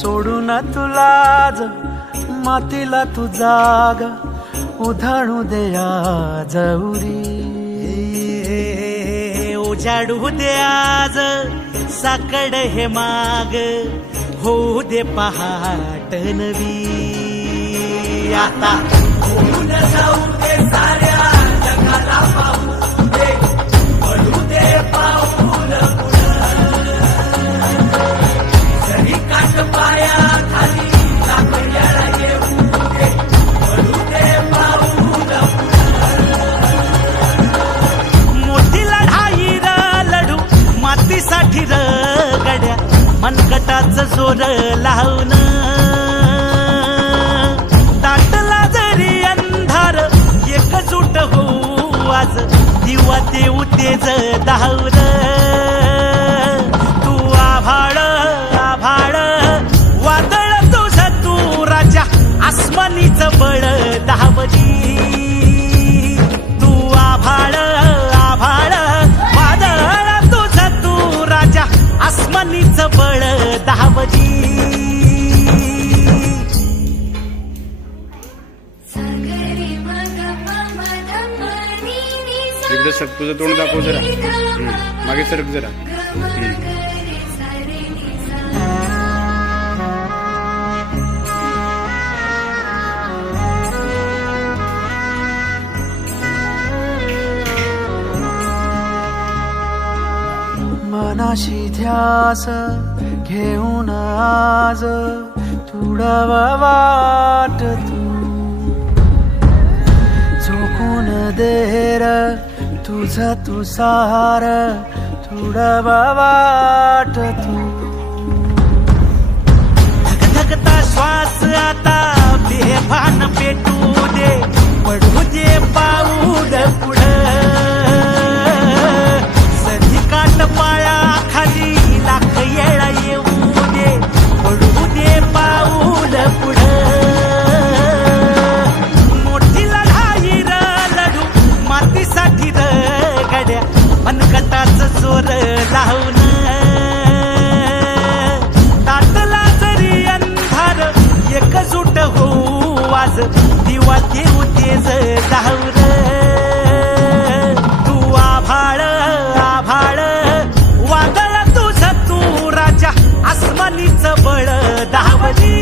सोडून तुलाज मातीला तू जाग उधाणू दे आज उरी उजाडू दे आज साकड हे माग होऊ दे पहाट नवी आता होऊन जाऊ दे साऱ्या जगाला पाहू दे पडू दे पाऊल जरी काट पाया खाली लाकड्याला येऊ दे पडू दे पाऊल मोठी लढाई र लढू मातीसाठी र गड्या मनगटाचं जोर लावून दाटला जरी अंधार एकजूट होऊ आज दिवा देऊ तेज धावर तू आभाळ आभाळ वादळ तुझं तू राजा आसमानीच बळ धावली तू आभाळ आभाळ वादळ तुझं तू राजा आसमानीच बळ धावली एकदा सर तुझं तोंड दाखव जरा मागे सरक जरा मनाशी ध्यास घेऊन आज तुडवा वाट तू झोकून देर तुझं तू सार तुडवा वाट तू धगधगता श्वास आता बेभान पेटू दे पडू दे पाऊल पुढं सधी काट पाया खाली लाख येळा येऊ दे पडू दे पाऊल पुढं मोठी लढाई र लढू मातीसाठी र गड्या मनगटाचं जोर लावून ताटला जरी अंधार एकजूट होऊ आज दिवा देऊ तेज धावर तू आभाळ आभाळ वादळ तुझं तू राजा आसमानीच बळ धावली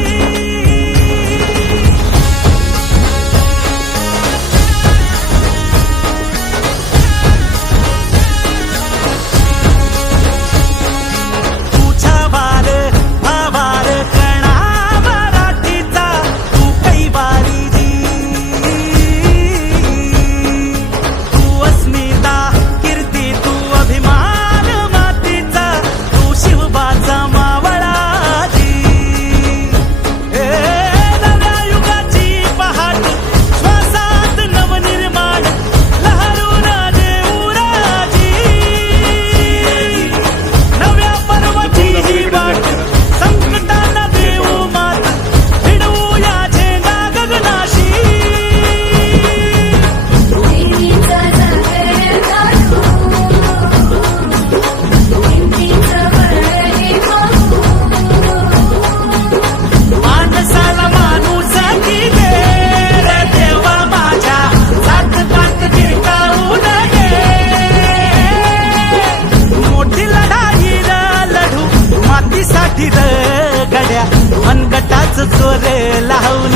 गड्या मनगटाच जोर लावून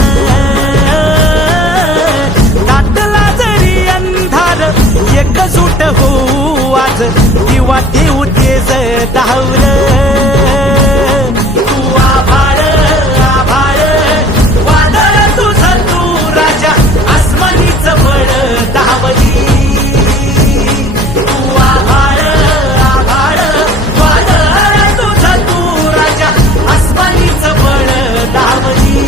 ताटला जरी अंधार एकजूट होऊ आज दिवा देऊ तेज धावर तू आभाळ आभाळ वादळ तुझं तू राजा आसमानीच बळ धावली तू आभाळ आभाळ वादळ तुझं तू राजा आसमानीच बळ धावली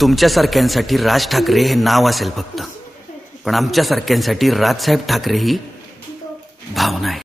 तुमच्यासारख्यांसाठी राज ठाकरे हे नाव असेल फक्त, पण आमच्यासारख्यांसाठी राजसाहेब ठाकरे ही भावना आहे.